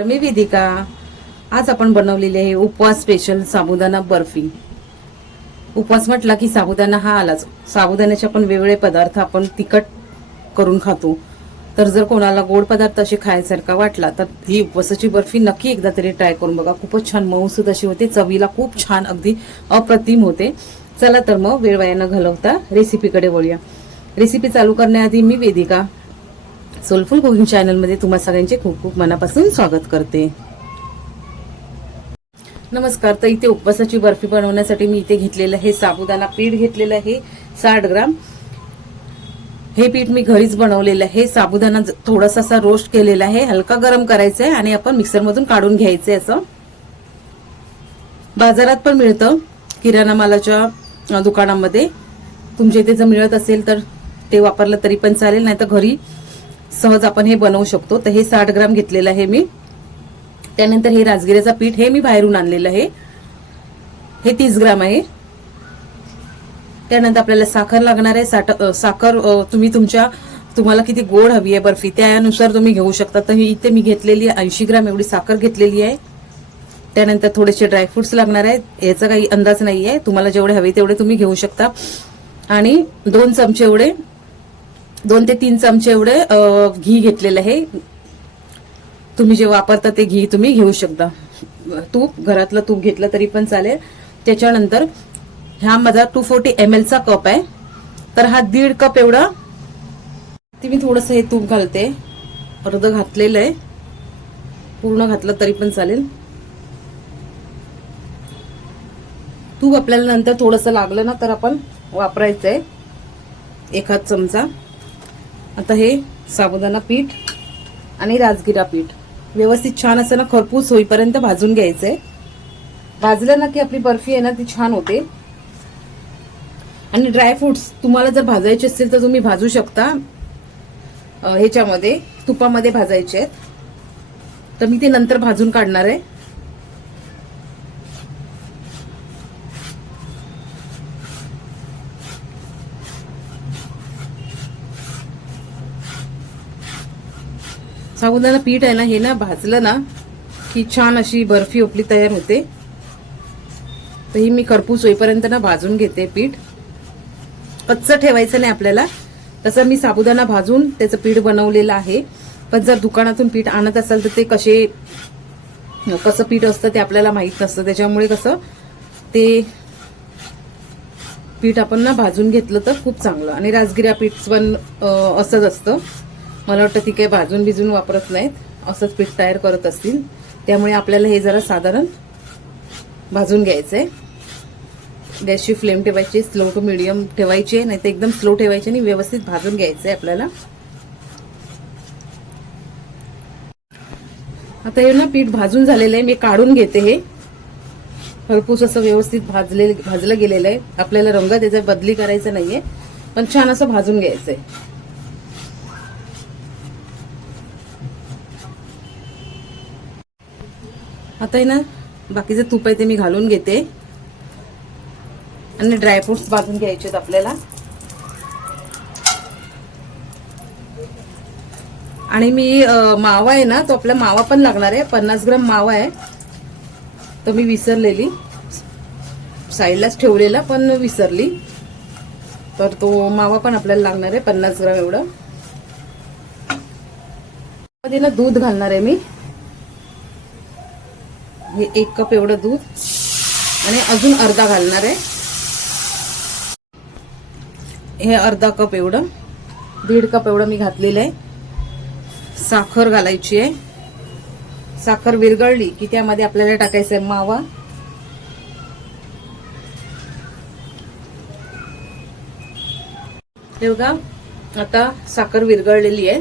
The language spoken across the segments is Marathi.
मी वेदिका आज आपण बनवलेली आहे उपवास स्पेशल साबुदाणा बर्फी. उपवास म्हटला की साबुदाणा हा आलाच. साबुदाण्याचे आपण वेगवेगळे पदार्थ आपण तिखट करून खातो. तर जर कोणाला गोड पदार्थ असे खायसारखा वाटला तर ही उपवासाची बर्फी नक्की एकदा तरी ट्राय करून बघा. खूपच छान मऊसूद अशी होते. चवीला खूप छान अगदी अप्रतिम होते. चला तर मग वेळ वाया घालवता रेसिपीकडे वळूया. रेसिपी चालू करण्याआधी मी वेदिका सोलफुल कुकिंग चॅनलमध्ये तुम्हा सगळ्यांचे खूप खूप मनापासून स्वागत करते. नमस्कार तर इथे उपवासाची बर्फी बनवण्यासाठी मी इथे घेतलेलं हे साबुदाणा पीठ घेतलेलं आहे साठ ग्राम. हे पीठ मी घरीच बनवलेलं आहे. साबुदाणा थोडासा असा रोस्ट केलेला आहे हलका गरम करायचा आहे आणि आपण मिक्सरमधून काढून घ्यायचंय असं. बाजारात पण मिळतं किराणा मालाच्या दुकानामध्ये. तुमच्या इथे जर मिळत असेल तर ते वापरलं तरी पण चालेल नाही तर घरी सहज आपण हे बनवू शकतो. तर हे साठ ग्राम घेतलेलं आहे मी. त्यानंतर हे राजगिऱ्याचं पीठ हे मी बाहेरून आणलेलं आहे. हे तीस ग्राम आहे. त्यानंतर आपल्याला साखर लागणार आहे. साठ साखर तुम्ही तुमच्या तुम्हाला किती गोड हवी आहे बर्फी त्यानुसार तुम्ही घेऊ शकता. तर ही इथे मी घेतलेली ऐंशी ग्राम एवढी साखर घेतलेली आहे. त्यानंतर थोडेसे ड्रायफ्रुट्स लागणार आहेत. याचा काही अंदाज नाही आहे तुम्हाला जेवढे हवे तेवढे तुम्ही घेऊ शकता. आणि दोन चमचे एवढे दोन ते तीन चमचे एवढे घी घेतलेलं आहे. तुम्ही जे वापरता ते घी तुम्ही घेऊ शकता. तूप घरातलं तूप घेतलं तरी पण चालेल. त्याच्यानंतर हा माझा टू फोर्टी एम एलचा कप आहे. तर हा दीड कप एवढा ती मी थोडंसं हे तूप घालते. अर्ध घातलेलं आहे. पूर्ण घातलं तरी पण चालेल. तूप आपल्याला नंतर थोडंसं लागलं ना तर आपण वापरायचं आहे एखाद चमचा. आता हे साबुदाणा पीठ आणि राजगिरा पीठ. व्यवस्थित छान असं ना खरपूस होईपर्यंत भाजून घ्यायचं आहे भाजलं ना की आपली बर्फी आहे ना ती छान होते. आणि ड्रायफ्रुट्स तुम्हाला जर भाजायचे असतील तर तुम्ही भाजू शकता. ह्याच्यामध्ये तुपामध्ये भाजायचे आहेत. तर मी ते नंतर भाजून काढणार आहे. साबुदाणा पीठ आहे ना हे ना भाजलं ना की छान अशी बर्फी ओपली तयार होते. तर ही मी खरपूस होईपर्यंत ना भाजून घेते पीठ. कच्च ठेवायचं नाही आपल्याला. तसं मी साबुदाणा भाजून त्याचं पीठ बनवलेलं आहे. पण जर दुकानातून पीठ आणत असाल तर ते कसे कसं पीठ असतं ते आपल्याला माहीत नसतं. त्याच्यामुळे कसं ते पीठ आपण ना भाजून घेतलं तर खूप चांगलं. आणि राजगिरा पीठ पण असंच असतं. मला वाटतं ती काही भाजून भिजून वापरत नाहीत. असंच पीठ तयार करत असतील. त्यामुळे आपल्याला हे जरा साधारण भाजून घ्यायचं आहे गॅसची फ्लेम ठेवायची स्लो टू मिडियम ठेवायची आहे नाही तर एकदम स्लो ठेवायची आणि व्यवस्थित भाजून घ्यायचं आहे आपल्याला. आता हे ना पीठ भाजून झालेलं आहे मी काढून घेते हे. खरपूस असं व्यवस्थित भाजले भाजलं गेलेलं आहे. आपल्याला रंग त्याचा बदली करायचा नाहीये पण छान असं भाजून घ्यायचंय. आता आहे ना बाकीचं तूप आहे ते मी घालून घेते. आणि ड्रायफ्रुट्स भाजून घ्यायचे आहेत आपल्याला. आणि मी मावा आहे ना तो आपला मावा पण लागणार आहे. पन्नास ग्राम मावा आहे. तो मी विसरलेली. साईडलाच ठेवलेला पण विसरली. तर तो मावा पण आपल्याला लागणार आहे पन्नास ग्राम एवढं. मध्ये ना दूध घालणार आहे मी. हे एक कप एवढं दूध आणि अजून अर्धा घालणार आहे. हे अर्धा कप एवढं दीड कप एवढं मी घातलेलं आहे. साखर घालायची आहे. साखर विरघळली की त्यामध्ये आपल्याला टाकायचं आहे मावा. हे बघा आता साखर विरघळलेली आहे.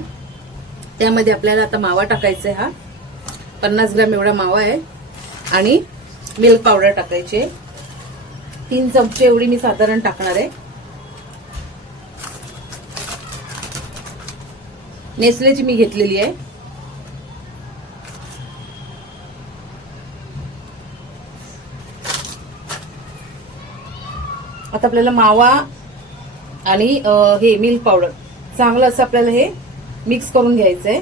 त्यामध्ये आपल्याला आता मावा टाकायचा आहे हा. पन्नास ग्रॅम एवढा मावा आहे. आणि मिल्क पावडर टाकायची. तीन चमचे एवढी मी साधारण टाकणार आहे. नेसलेची मी घेतलेली आहे. आता आपल्याला मावा आणि हे मिल्क पावडर चांगलं असं आपल्याला हे मिक्स करून घ्यायचं आहे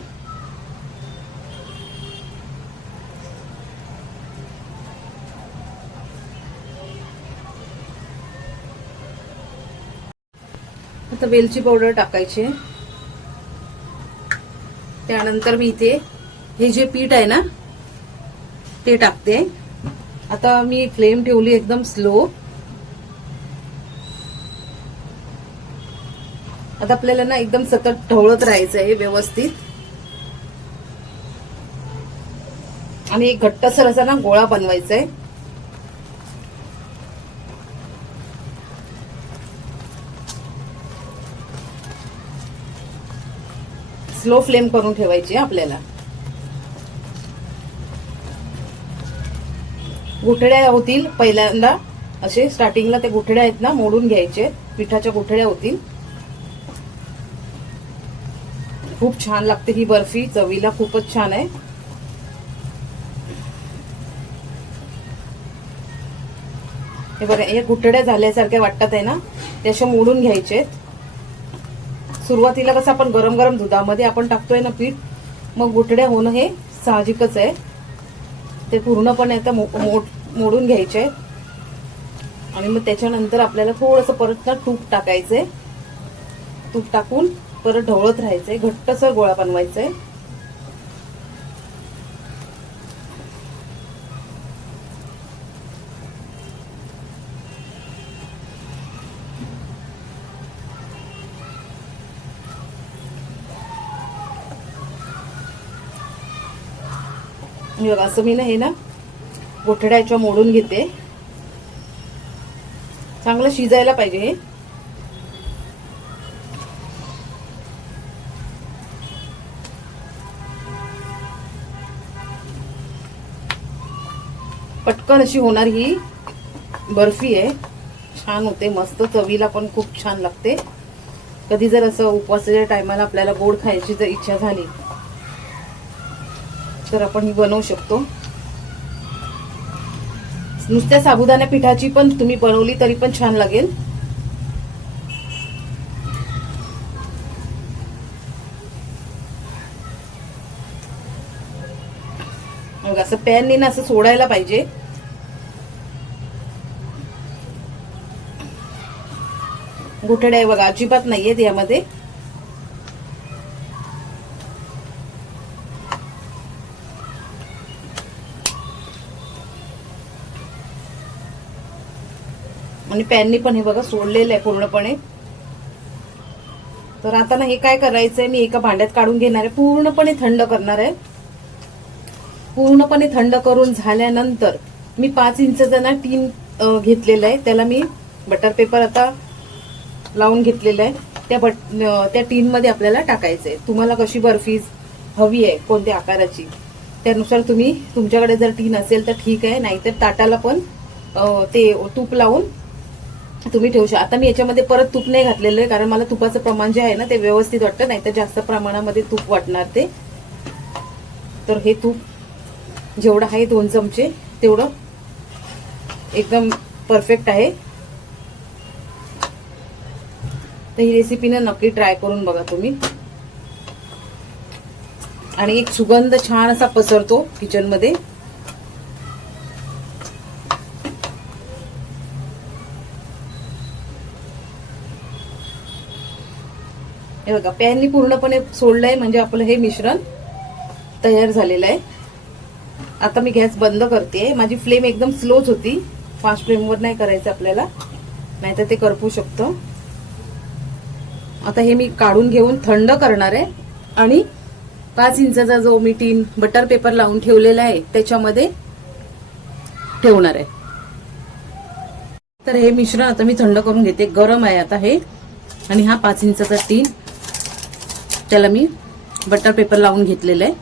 आता वेलची पावडर टाकायची. त्यानंतर मी इथे हे जे पीठ आहे ना ते टाकते. आता मी फ्लेम ठेवली एकदम स्लो. आता आपल्याला ना एकदम सतत ढवळत राहायचं आहे व्यवस्थित. आणि एक घट्टसर असा ना गोळा बनवायचा आहे स्लो फ्लेम करून ठेवायची आपल्याला. गुठड्या होतील पहिल्यांदा असे स्टार्टिंगला ते गुठड्या आहेत ना मोडून घ्यायचे पिठाच्या गुठड्या होतील. खूप छान लागते ही बर्फी चवीला खूपच छान आहे. हे बघा या गुठड्या झाल्यासारख्या वाटतात आहे ना ते अशा मोडून घ्यायचे आहेत सुरुवातीला कसं आपण गरम गरम दुधामध्ये आपण टाकतोय ना पीठ मग गुठड्या होणं हे साहजिकच आहे. ते पूर्णपणे आता मो- मोड- मोडून घ्यायचे. आहेत आणि मग त्याच्यानंतर आपल्याला थोडंसं परत ना तूप टाकायचंय. तूप टाकून परत ढवळत राहायचंय. घट्टसर गोळा बनवायचा आहे बघा असं मी ना हे ना गोठड्याच्या मोडून घेते. चांगलं शिजायला पाहिजे हे. पटकन अशी होणार ही बर्फी आहे. छान होते मस्त. चवीला पण खूप छान लागते. कधी जर असं उपवासाच्या टायमाला आपल्याला गोड खायची जर इच्छा झाली तर आपण ही बनवू शकतो. नुसत्या साबुदाण्या पिठाची पण तुम्ही बनवली तरी पण छान लागेल. मग असं पॅनने ना असं सोडायला पाहिजे. घोटड्या आहे बघा अजिबात नाहीयेत यामध्ये. आणि पॅननी पण हे बघा सोडलेलं आहे पूर्णपणे. तर आता ना हे काय करायचंय? मी एका भांड्यात काढून घेणार आहे. पूर्णपणे थंड करणार आहे. पूर्णपणे थंड करून झाल्यानंतर मी पाच इंचचा ना टीन घेतलेलं आहे. त्याला मी बटर पेपर आता लावून घेतलेलं आहे. त्या बट त्या टीनमध्ये आपल्याला टाकायचं आहे. तुम्हाला कशी बर्फीज हवी आहे कोणत्या आकाराची त्यानुसार तुम्ही तुमच्याकडे जर टीन असेल तर ठीक आहे. नाहीतर ताटाला पण ते तूप लावून तुम्ही ठेवू शकता. आता मी याच्यामध्ये परत तूप नाही घातलेलं आहे कारण मला तुपाचं प्रमाण जे आहे ना ते व्यवस्थित वाटतं नाही तर जास्त प्रमाणामध्ये तूप वाटणार ते. तर हे तूप जेवढं आहे दोन चमचे तेवढं एकदम परफेक्ट आहे. तर ही रेसिपी ना नक्की ट्राय करून बघा तुम्ही. आणि एक सुगंध छान असा पसरतो किचनमध्ये हे बघा पॅननी पूर्णपणे सोडलंय म्हणजे आपलं हे मिश्रण तयार झालेलं आहे. आता मी गॅस बंद करते. माझी फ्लेम एकदम स्लोच होती. फास्ट फ्लेमवर नाही करायचं आपल्याला. नाहीतर ते करपू शकतं. आता हे मी काढून घेऊन थंड करणार आहे. आणि पाच इंचाचा जो मी टीन बटर पेपर लावून ठेवलेला आहे त्याच्यामध्ये ठेवणार आहे. तर हे मिश्रण आता मी थंड करून घेते. गरम आहे आता हे. आणि हा पाच इंचाचा टीन त्याला मी बटर पेपर लावून घेतलेलं आहे.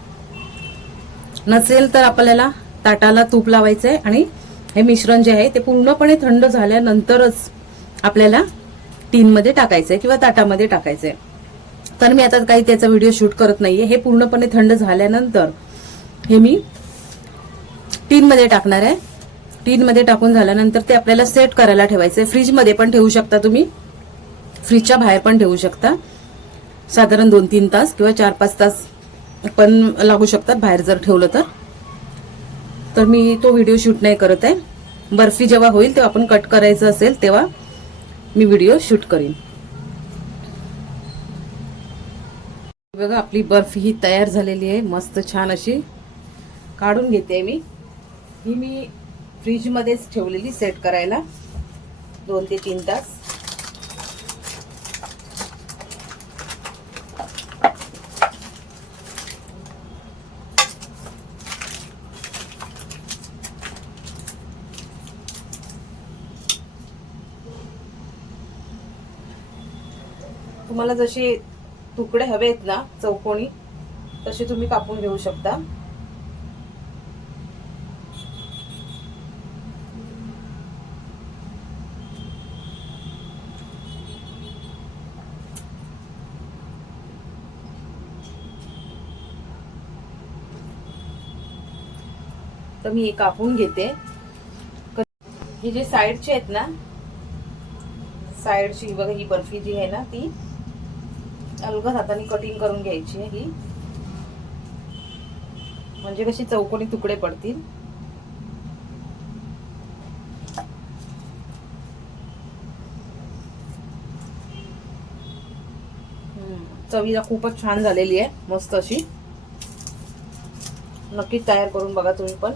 नसेल तर आपल्याला ताटाला तूप लावायचं आहे आणि हे मिश्रण जे आहे ते पूर्णपणे थंड झाल्यानंतरच आपल्याला टीनमध्ये टाकायचं आहे किंवा ताटामध्ये टाकायचं आहे तर मी आता काही त्याचा व्हिडिओ शूट करत नाहीये. हे पूर्णपणे थंड झाल्यानंतर हे मी टीनमध्ये टाकणार आहे. टीनमध्ये टाकून झाल्यानंतर ते आपल्याला सेट करायला ठेवायचं आहे फ्रीजमध्ये पण ठेवू शकता तुम्ही. फ्रीजच्या बाहेर पण ठेवू शकता. साधारण दोन तीन तास किंवा चार पाच तास पण लागू शकतात बाहेर जर ठेवलं तर. तर मी तो व्हिडिओ शूट नाही करत आहे. बर्फी जेव्हा होईल तेव्हा आपण कट करायचं असेल तेव्हा मी व्हिडिओ शूट करीन. बघा आपली बर्फी ही तयार झालेली आहे. मस्त छान अशी काढून घेते मी. ही मी फ्रीजमध्येच ठेवलेली सेट करायला. दोन ते तीन तास. तुम्हाला जसे तुकडे हवे आहेत ना चौकोनी तसे तुम्ही कापून घेऊ शकता. तर मी हे कापून घेते. हे जे साईडचे आहेत ना साईडची बघा ही बर्फी जी आहे ना ती अलगद हाताने कटिंग करून घ्यायची आहे ही. म्हणजे कशी चौकोनी तुकडे पडतील. चवीला खूपच छान झालेली आहे मस्त अशी. नक्कीच तयार करून बघा तुम्ही पण.